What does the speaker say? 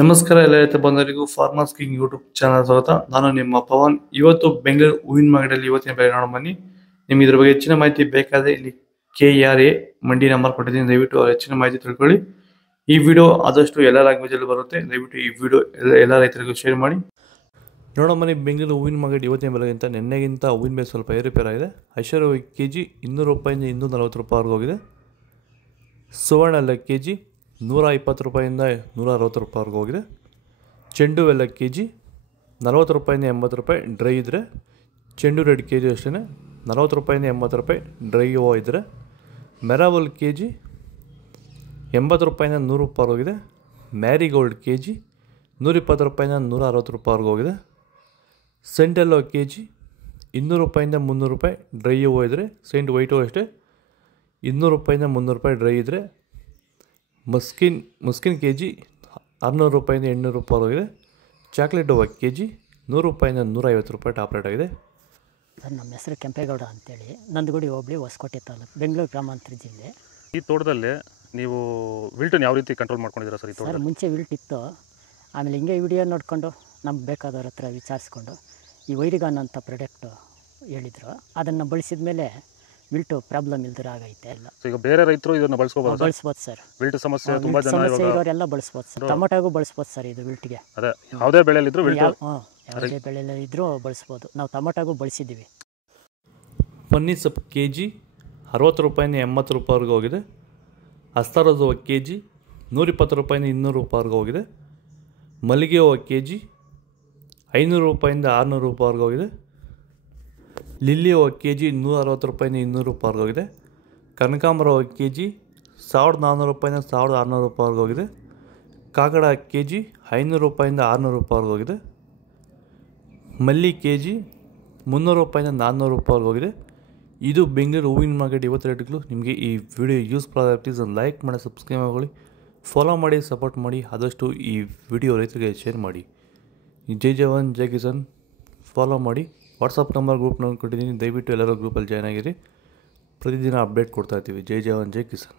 ನಮಸ್ಕಾರ ಎಲ್ಲ ರೈತ ಬಂಧುಗಳಿಗೂ ಫಾರ್ಮರ್ಸ್ ಕಿಂಗ್ ಯೂಟ್ಯೂಬ್ ಚಾನಲ್ ಸ್ವಾಗತ. ನಾನು ನಿಮ್ಮ ಪವನ್. ಇವತ್ತು ಬೆಂಗಳೂರು ಹೂವಿನ ಮಾರ್ಕೆಟಲ್ಲಿ ಇವತ್ತಿನ ಬೆಲೆ ನೋಡೋಣ ಬನ್ನಿ. ನಿಮ್ಗೆ ಇದ್ರ ಬಗ್ಗೆ ಹೆಚ್ಚಿನ ಮಾಹಿತಿ ಬೇಕಾದರೆ ಇಲ್ಲಿ KRA ಮಂಡಿ ನಂಬರ್ ಕೊಟ್ಟಿದ್ದೀನಿ, ದಯವಿಟ್ಟು ಹೆಚ್ಚಿನ ಮಾಹಿತಿ ತಿಳ್ಕೊಳ್ಳಿ. ಈ ವಿಡಿಯೋ ಆದಷ್ಟು ಎಲ್ಲ ಲ್ಯಾಂಗ್ವೇಜ್ ಅಲ್ಲಿ ಬರುತ್ತೆ, ದಯವಿಟ್ಟು ಈ ವಿಡಿಯೋ ಎಲ್ಲ ರೈತರಿಗೂ ಶೇರ್ ಮಾಡಿ. ನೋಡೋಣ ಬನ್ನಿ, ಬೆಂಗಳೂರು ಹೂವಿನ ಮಾರ್ಕೆಟ್ ಇವತ್ತಿನ ಬೆಲೆಗಿಂತ ನಿನ್ನೆಗಿಂತ ಹೂವಿನ ಬೆಲೆ ಸ್ವಲ್ಪ ಏರುಪೇರು ಆಗಿದೆ. ಐಶ್ವರ್ಯ KG 200 ರೂಪಾಯಿಂದ 240 ರೂಪಾಯಿವರೆಗೂ ಹೋಗಿದೆ. ಸುವರ್ಣ ಎಲ್ಲ KG 120 ರೂಪಾಯಿಂದ 160 ರೂಪಾಯಿವರೆಗೂ ಹೋಗಿದೆ. ಚೆಂಡು ಎಲ್ಲ KG 40 ರೂಪಾಯಿಂದ 80 ರೂಪಾಯಿ ಡ್ರೈ ಇದ್ದರೆ. ಚೆಂಡು ರೆಡ್ KG ಅಷ್ಟೇ 40 ರೂಪಾಯಿಂದ 80 ರೂಪಾಯಿ ಡ್ರೈ ಹೂವು ಇದ್ದರೆ. ಮೆರಾವಲ್ KG 80 ರೂಪಾಯಿಂದ 100 ರೂಪಾಯಿ ಹೋಗಿದೆ. ಮ್ಯಾರಿಗೋಲ್ಡ್ KG 120 ರೂಪಾಯಿಂದ 160 ರೂಪಾಯಿವರೆಗೂ ಹೋಗಿದೆ. ಸೆಂಟೆಲ್ಲೋ KG 200 ರೂಪಾಯಿಂದ 300 ರೂಪಾಯಿ ಡ್ರೈ ಹೂವು ಇದ್ದರೆ. ಸೆಂಟ್ ವೈಟು ಅಷ್ಟೇ 200 ರೂಪಾಯಿಂದ 300 ರೂಪಾಯಿ ಡ್ರೈ ಇದ್ದರೆ. ಮಸ್ಕಿನ್ KG 600 ರೂಪಾಯಿಂದ 800 ರೂಪಾಯಿ ಹೋಗಿದೆ. ಚಾಕ್ಲೇಟ್ ಹೂವು KG 100 ರೂಪಾಯಿಂದ 150 ರೂಪಾಯಿ ಟಾಪ್ ರೇಟ್ ಆಗಿದೆ. ಸರ್, ನಮ್ಮ ಹೆಸರು ಕೆಂಪೇಗೌಡ ಅಂತೇಳಿ, ನಂದಗುಡಿ ಹೋಬಳಿ ಹೊಸಕೋಟೆ ತಾಲೂಕು, ಬೆಂಗಳೂರು ಗ್ರಾಮಾಂತರ ಜಿಲ್ಲೆ. ಈ ತೋಟದಲ್ಲಿ ನೀವು ವಿಲ್ಟನ್ನು ಯಾವ ರೀತಿ ಕಂಟ್ರೋಲ್ ಮಾಡ್ಕೊಂಡಿದ್ದೀರಾ ಸರ್? ಈ ತೋಟ ಮುಂಚೆ ವಿಲ್ಟ್ ಇತ್ತು, ಆಮೇಲೆ ಹಿಂಗೆ ವಿಡಿಯೋ ನೋಡಿಕೊಂಡು ನಮ್ಗೆ ಬೇಕಾದವ್ರ ಹತ್ರ ವಿಚಾರಿಸ್ಕೊಂಡು ಈ ವೈರಿಗಾನ್ ಅಂತ ಪ್ರಾಡಕ್ಟು ಹೇಳಿದರು. ಅದನ್ನು ಬಳಸಿದ ಮೇಲೆ ವಿಲ್ಟು ಪ್ರಾಬ್ಲಮ್ ಇಲ್ದಿರ ಆಗೈತೆ ಎಲ್ಲ. ಈಗ ಬೇರೆ ರೈತರು ಇದನ್ನು ಬಳಸ್ಬೋದು ಸರ್. ವಿಲ್ಟ್ ಸಮಸ್ಯೆ ತುಂಬ ಜನ ಇರೋರೆಲ್ಲ ಬಳಸ್ಬೋದು ಸರ್. ಟೊಮೊಟೊಗೂ ಬಳಸ್ಬೋದು ಸರ್ ಇದು ವಿಲ್ಟ್ಗೆ. ಅದೇ ಯಾವುದೇ ಬೆಳೆಯಲ್ಲಿದ್ದರೂ ಯಾವುದೇ ಬೆಳೆಯಲ್ಲಿ ಇದ್ದರೂ ಬಳಸ್ಬೋದು. ನಾವು ಟೊಮೊಟೊಗೂ ಬಳಸಿದ್ದೀವಿ. ಪನ್ನೀರ್ ಸೊಪ್ಪು KG 60 ರೂಪಾಯಿಂದ 80 ರೂಪಾಯಿವರೆಗೂ ಹೋಗಿದೆ. ಅಸ್ತಾರೋಸ್ ಹೂವು KG 120 ರೂಪಾಯಿಂದ 200 ರೂಪಾಯಿವರೆಗೂ ಹೋಗಿದೆ. ಮಲ್ಲಿಗೆ ಹೂವು KG 500 ರೂಪಾಯಿಂದ 600 ರೂಪಾಯಿವರೆಗೂ ಹೋಗಿದೆ. ಲಿಲ್ಲಿ ಹೂವು KG 160 ರೂಪಾಯಿಂದ 200 ರೂಪಾಯಿವರೆಗೂ ಹೋಗಿದೆ. ಕನಕಾಂಬರ ಹೂವು KG 1400 ರೂಪಾಯಿಂದ 1600 ರೂಪಾಯಿವರೆಗೂ ಹೋಗಿದೆ. ಕಾಕಡ KG 500 ರೂಪಾಯಿಂದ 600 ರೂಪಾಯಿವರೆಗೂ ಹೋಗಿದೆ. ಮಲ್ಲಿ KG 300 ರೂಪಾಯಿಂದ 400 ರೂಪಾಯಿವರೆಗೂ ಹೋಗಿದೆ. ಇದು ಬೆಂಗಳೂರು ಹೂವಿನ ಮಾರ್ಕೆಟ್ ಇವತ್ತು ರೇಟ್ಗಳು. ನಿಮಗೆ ಈ ವಿಡಿಯೋ ಯೂಸ್ಫುಲ್ ಆದರೆ ಪ್ಲೀಸ್ ಒಂದು ಲೈಕ್ ಮಾಡಿ, ಸಬ್ಸ್ಕ್ರೈಬ್ ಮಾಡಿ, ಫಾಲೋ ಮಾಡಿ, ಸಪೋರ್ಟ್ ಮಾಡಿ. ಆದಷ್ಟು ಈ ವಿಡಿಯೋ ರೈತರಿಗೆ ಶೇರ್ ಮಾಡಿ. ಜೈ ಜವಾನ್ ಜೈ ಕಿಸಾನ್ ಫಾಲೋ ಮಾಡಿ. ವಾಟ್ಸಪ್ ನಂಬರ್ ಗ್ರೂಪ್ ಕೊಟ್ಟಿದ್ದೀನಿ, ದಯವಿಟ್ಟು ಎಲ್ಲರೂ ಗ್ರೂಪಲ್ಲಿ ಜಾಯ್ನ್ ಆಗಿರಿ. ಪ್ರತಿದಿನ ಅಪ್ಡೇಟ್ ಕೊಡ್ತಾ ಇರ್ತೀವಿ. ಜೈ ಜವಾನ್ ಜೈ ಕಿಸಾನ್.